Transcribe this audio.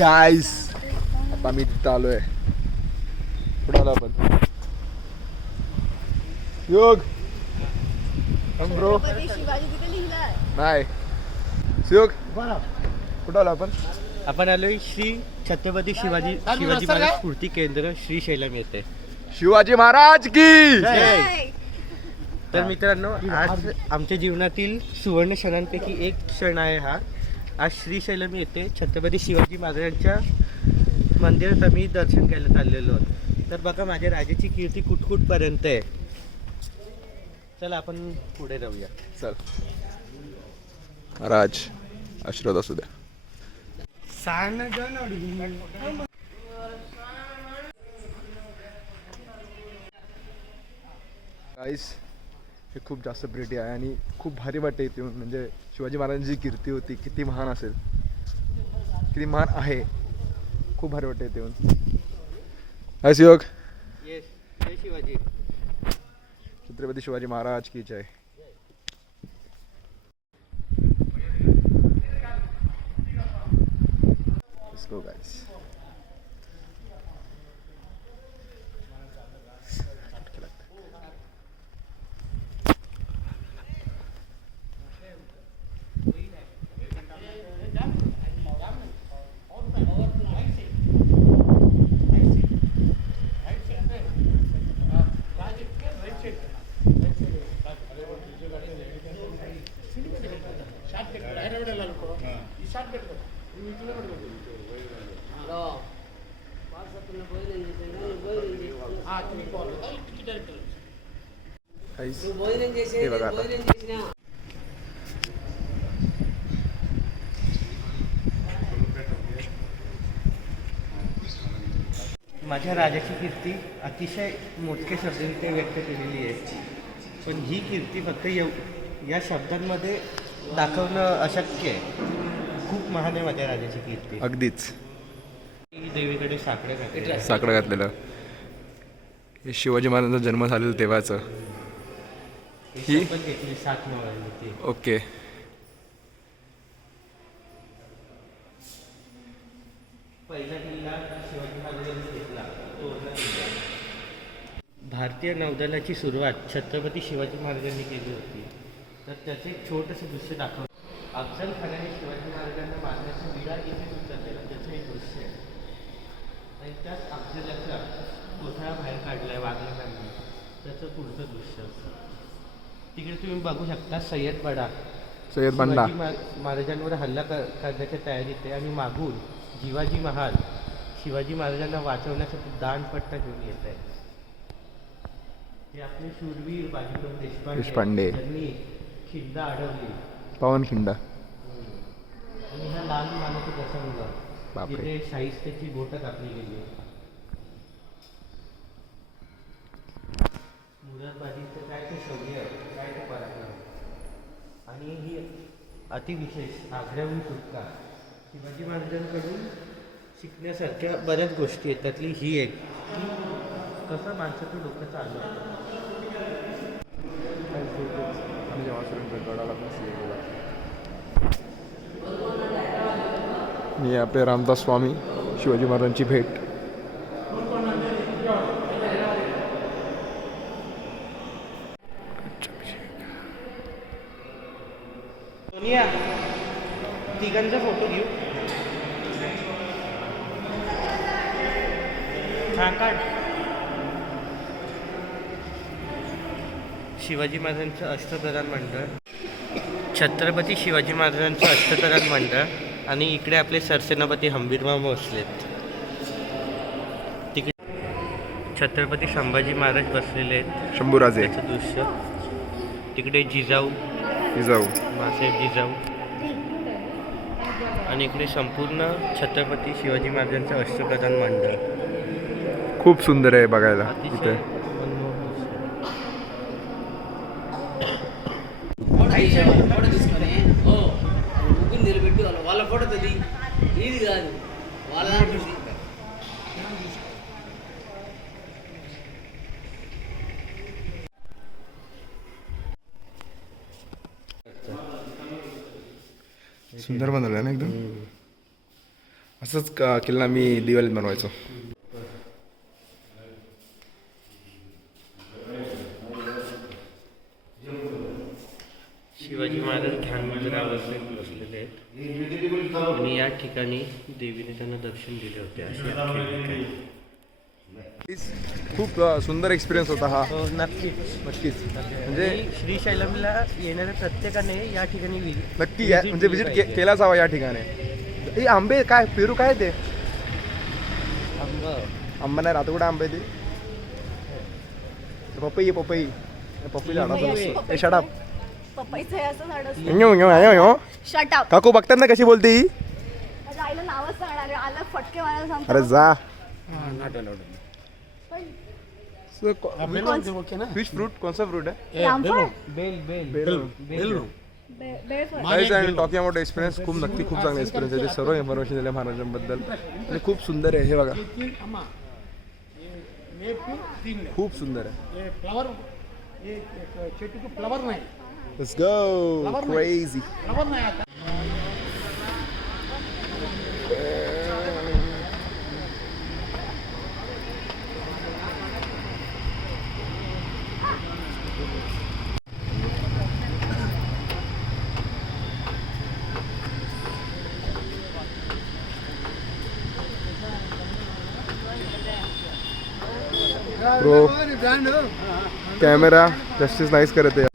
गाईस आता मी तिथं आलोय. कुठं आलो आपण? योग ब्रो नाही सुयोग कुठं आलो आपण? आपण आलोय श्री छत्रपती शिवाजी महाराज स्फूर्ती केंद्र श्रीशैलम येथे. शिवाजी महाराज की तर मित्रांनो, आज आमच्या जीवनातील सुवर्ण क्षणांपैकी एक क्षण आहे हा. आज श्रीशैलम येथे छत्रपती शिवाजी महाराजांच्या मंदिरात आम्ही दर्शन घ्यायला चाललेलो आहोत. तर बघा माझ्या राजाची कीर्ती कुठकुठपर्यंत आहे. चला आपण पुढे जाऊया. चल महाराज आशीर्वाद असू द्या. गाईस हे खूप जास्त प्रिटी आहे आणि खूप भारी वाटते इथे येऊन. म्हणजे शिवाजी महाराजांची कीर्ती होती किती महान असेल, किती महान आहे. खूप भारी वाटते इथे येऊन. हाय सुयोग. येस, जय शिवाजी. छत्रपती शिवाजी महाराज की जय. Let's go guys. हे बघा आता. माझ्या राजाची कीर्ती अतिशय मोजक्या शब्दांमध्ये व्यक्त केलेली आहे. पण ही कीर्ती फक्त या शब्दांमध्ये दाखवणं अशक्य आहे. खूप महान आहे माझ्या राजाची कीर्ती. अगदीच. देवीकडे साकडं घातलेलं हे शिवाजी महाराजांचा जन्म झालेला तेव्हाचं. ही पण घेतली 7 नवरांनी. ओके. पहिला किल्ला शिवाजी महाराजांनी घेतला तो भारतीय नौदलाची सुरुवात छत्रपती शिवाजी महाराजांनी केली होती. तर त्याचं एक छोटंसं दृश्य दाखवलं. अफजल खानाने शिवाजी महाराजांना मारण्याचा विडा इथे उचललेला त्याचं एक दृश्य आहे. आणि त्याच अफजलाचा कोथळा बाहेर काढलाय वाघनखांनी, त्याचं पुढचं दृश्य असतं. तिकडे तुम्ही बघू शकता सय्यद बंडा महाराजांवर हल्ला करण्याच्या तयारीत आहे. आणि मागून शिवाजी महाराजांना वाचवण्यासाठी दांडपट्टा घेऊन येत आहे. हे आपले शूरवीर बाजीराव देशपांडे यांनी खिंड अडवली, पावनखिंड. आणि हा लाल मानाचा प्रसंग जिथे शाहिस्त्याची बोटं कापली गेली. मुरादबाजीचं काय ते शौर्य, काय ते पराक्रम. आणि ही अतिविशेष आग्र्याहून सुटका. शिवाजी महाराजांकडून शिकण्यासारख्या बऱ्याच गोष्टी आहेत. त्यातली ही एक की कसं माणसाचं डोकं चाललं. मी आपले रामदास स्वामी शिवाजी महाराजांची भेट. सोनिया, तिघांचा फोटो घेऊ. हा काढ. शिवाजी महाराजांचं अष्टप्रधान मंडळ, छत्रपती शिवाजी महाराजांचं अष्टप्रधान मंडळ. आणि इकडे आपले सरसेनापती हंबीरराव बसलेत. तिकडे छत्रपती संभाजी महाराज बसलेले आहेत, शंभूराजे. त्याचं दृश्य. तिकडे जिजाऊ मासाहेब जिजाऊ. आणि इकडे संपूर्ण छत्रपती शिवाजी महाराजांचं अष्टप्रधान मंडळ. खूप सुंदर आहे बघायला इथे. వాళ్ళ ఫోటో ఇది ఇది కాదు వాళ్ళ सुंदर बनवलं ना एकदम. असंच किल्ला मी दिवाळीत बनवायचो. शिवाजी महाराज ध्यान मुद्रावर बसलेले आहेत आणि या ठिकाणी देवीने त्यांना दर्शन दिले होते असे आख्यायिका आहे. खूप सुंदर एक्सपिरियन्स होता हा. हो नक्कीच. नक्कीच म्हणजे आणि श्रीशैलमला येणाऱ्या प्रत्येकाने या ठिकाणी नक्की म्हणजे विजिट केलाच हवा या ठिकाणी. हे आंबे काय पेरू काय ते आंबा नाही राहतो कुठे आंबे ते पपई पपई पपई झाडाचं शटाप पपईचं हे असं झाड असतं. Shut up. काकू बघतात ना कशी बोलते ही. माझ्या आईला नावच सांगणार आहे. आला फटके मारायला सांगतो. अरे जा कोण- फिश फ्रूट कौन सा फ्रूट है रामफळ? बेळफळ. Guys and talking about experience खूप नक्की खूप चांगला एक्सपिरियन्स आहे. ते सर्व इन्फॉर्मेशन दिल्या महाराजांबद्दल आणि खूप सुंदर आहे. हे बघा खूप सुंदर आहे. फ्लावर చెట్టుకు ఫ్లవర్ नाही Let's go crazy. फ्लवर नाही आता प्रो कॅमेरा जस्टिस नाईस करत आहे.